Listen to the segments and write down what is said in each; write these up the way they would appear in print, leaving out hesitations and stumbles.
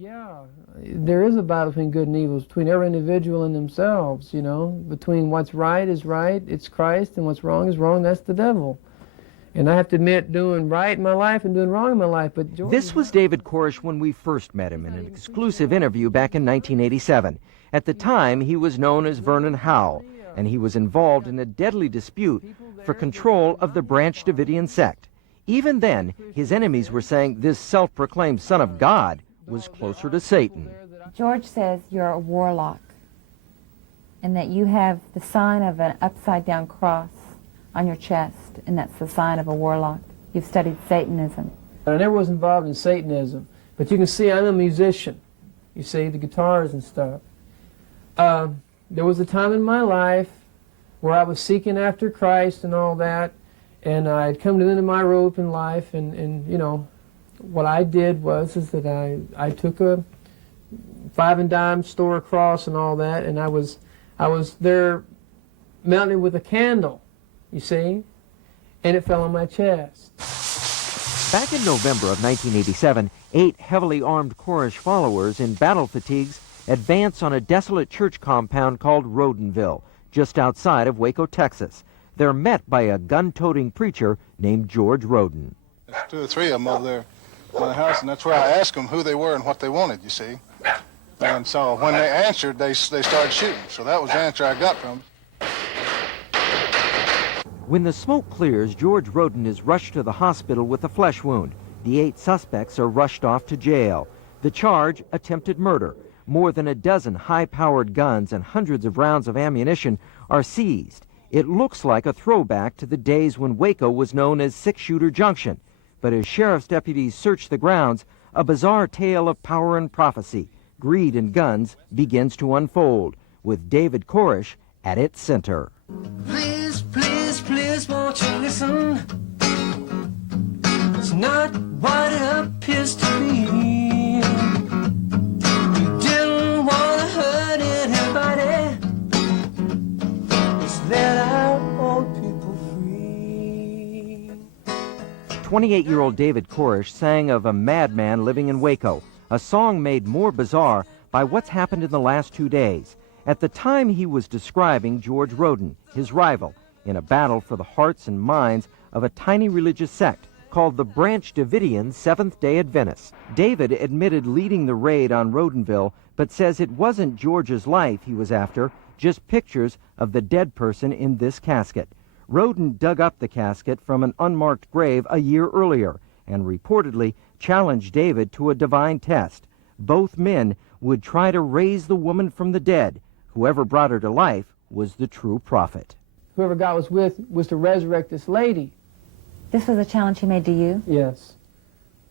Yeah, there is a battle between good and evil, between every individual and themselves, you know, between what's right is right, it's Christ, and what's wrong is wrong, that's the devil. And I have to admit, doing right in my life and doing wrong in my life, but George... This was David Koresh when we first met him in an exclusive interview back in 1987. At the time, he was known as Vernon Howell, and he was involved in a deadly dispute for control of the Branch Davidian sect. Even then, his enemies were saying this self-proclaimed son of God was closer to Satan. George says you're a warlock and that you have the sign of an upside-down cross on your chest, and that's the sign of a warlock. You've studied Satanism. I never was involved in Satanism, but you can see I'm a musician. You see, the guitars and stuff. There was a time in my life where I was seeking after Christ and all that, and I had come to the end of my rope in life, and you know, what I did was that I took a 5 and dime store cross and all that, and I was there mounted with a candle, you see, and it fell on my chest. Back in November of 1987, 8 heavily armed Koresh followers in battle fatigues advance on a desolate church compound called Rodenville, just outside of Waco, Texas. They're met by a gun-toting preacher named George Roden. There's 2 or 3 of them over there in the house, and that's where I asked them who they were and what they wanted, you see. And so when they answered, they started shooting. So that was the answer I got from them. When the smoke clears, George Roden is rushed to the hospital with a flesh wound. The 8 suspects are rushed off to jail. The charge, attempted murder. More than a dozen high-powered guns and hundreds of rounds of ammunition are seized. It looks like a throwback to the days when Waco was known as Six-Shooter Junction. But as sheriff's deputies search the grounds, a bizarre tale of power and prophecy, greed and guns begins to unfold, with David Koresh at its center. Please, please, please, won't you listen? It's not what it appears to be. You didn't want to hurt anybody. Just let our old people free. 28-year-old David Koresh sang of a madman living in Waco, a song made more bizarre by what's happened in the last 2 days. At the time, he was describing George Roden, his rival, in a battle for the hearts and minds of a tiny religious sect called the Branch Davidian Seventh-day Adventists. David admitted leading the raid on Rodenville, but says it wasn't George's life he was after, just pictures of the dead person in this casket. Roden dug up the casket from an unmarked grave a year earlier and reportedly challenged David to a divine test. Both men would try to raise the woman from the dead. Whoever brought her to life was the true prophet. Whoever God was with was to resurrect this lady. This was a challenge he made to you? Yes.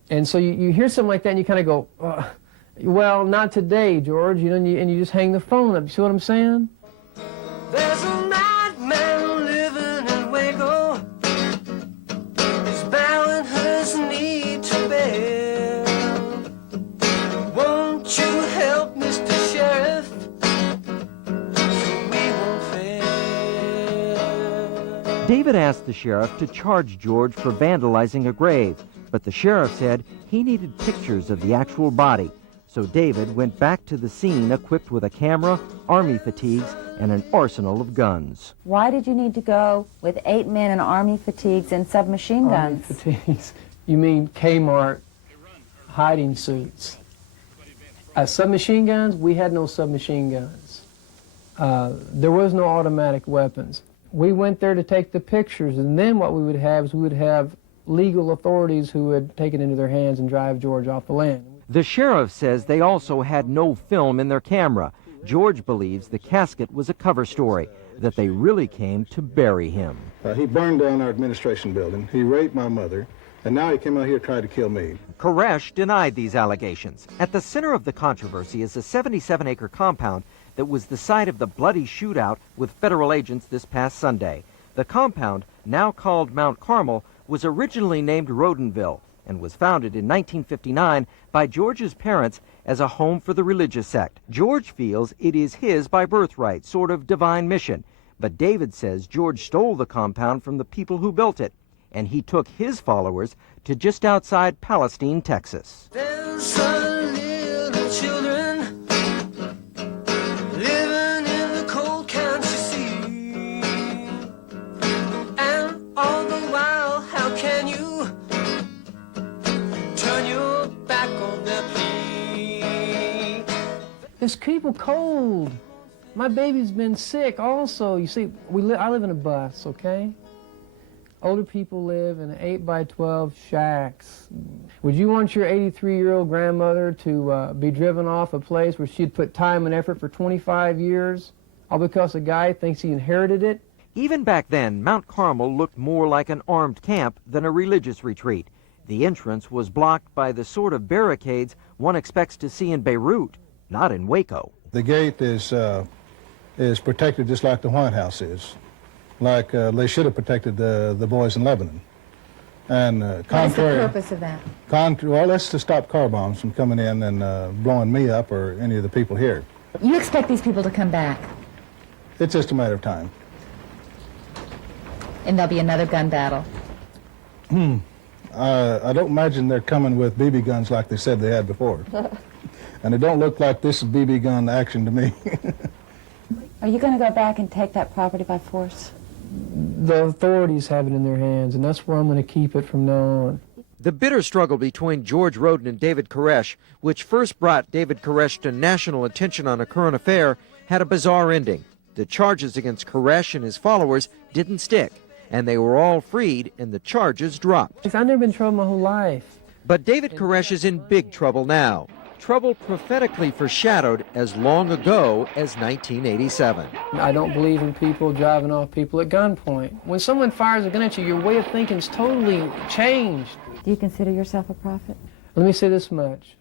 And so you hear something like that and you kind of go, well, not today, George, you know, and you just hang the phone up. You see what I'm saying? There's a madman living in Waco. He's bowing his knee to bear. Won't you help, Mr. Sheriff? We won't fail. David asked the sheriff to charge George for vandalizing a grave, but the sheriff said he needed pictures of the actual body. So David went back to the scene equipped with a camera, army fatigues, and an arsenal of guns. Why did you need to go with 8 men in army fatigues and submachine guns? Army fatigues. You mean Kmart hiding suits. Submachine guns, we had no submachine guns. There was no automatic weapons. We went there to take the pictures, and then what we would have is we would have legal authorities who would take it into their hands and drive George off the land. The sheriff says they also had no film in their camera. George believes the casket was a cover story, that they really came to bury him. He burned down our administration building. He raped my mother. And now he came out here to try to kill me. Koresh denied these allegations. At the center of the controversy is a 77-acre compound that was the site of the bloody shootout with federal agents this past Sunday. The compound, now called Mount Carmel, was originally named Rodenville and was founded in 1959 by George's parents as a home for the religious sect. George feels it is his by birthright, sort of divine mission. But David says George stole the compound from the people who built it, and he took his followers to just outside Palestine, Texas. There's a little back on their feet. There's people cold. My baby's been sick also. You see, I live in a bus, okay? Older people live in 8x12 shacks. Would you want your 83-year-old grandmother to be driven off a place where she'd put time and effort for 25 years, all because a guy thinks he inherited it? Even back then, Mount Carmel looked more like an armed camp than a religious retreat. The entrance was blocked by the sort of barricades one expects to see in Beirut, not in Waco. The gate is protected just like the White House is, like they should have protected the boys in Lebanon. And What's the purpose of that? Well, that's to stop car bombs from coming in and blowing me up or any of the people here. You expect these people to come back, It's just a matter of time. and there'll be another gun battle. I don't imagine they're coming with BB guns like they said they had before. And it don't look like this is BB gun action to me. Are you going to go back and take that property by force? The authorities have it in their hands, and that's where I'm going to keep it from now on. The bitter struggle between George Roden and David Koresh, which first brought David Koresh to national attention on a current affair, had a bizarre ending. The charges against Koresh and his followers didn't stick, and they were all freed and the charges dropped. I've never been in trouble my whole life. But David Koresh is in big trouble now. Trouble prophetically foreshadowed as long ago as 1987. I don't believe in people driving off people at gunpoint. When someone fires a gun at you, your way of thinking's totally changed. Do you consider yourself a prophet? Let me say this much.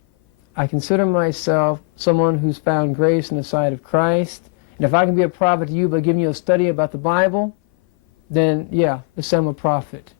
I consider myself someone who's found grace in the sight of Christ. And if I can be a prophet to you by giving you a study about the Bible, then yeah, let's say I'm a prophet.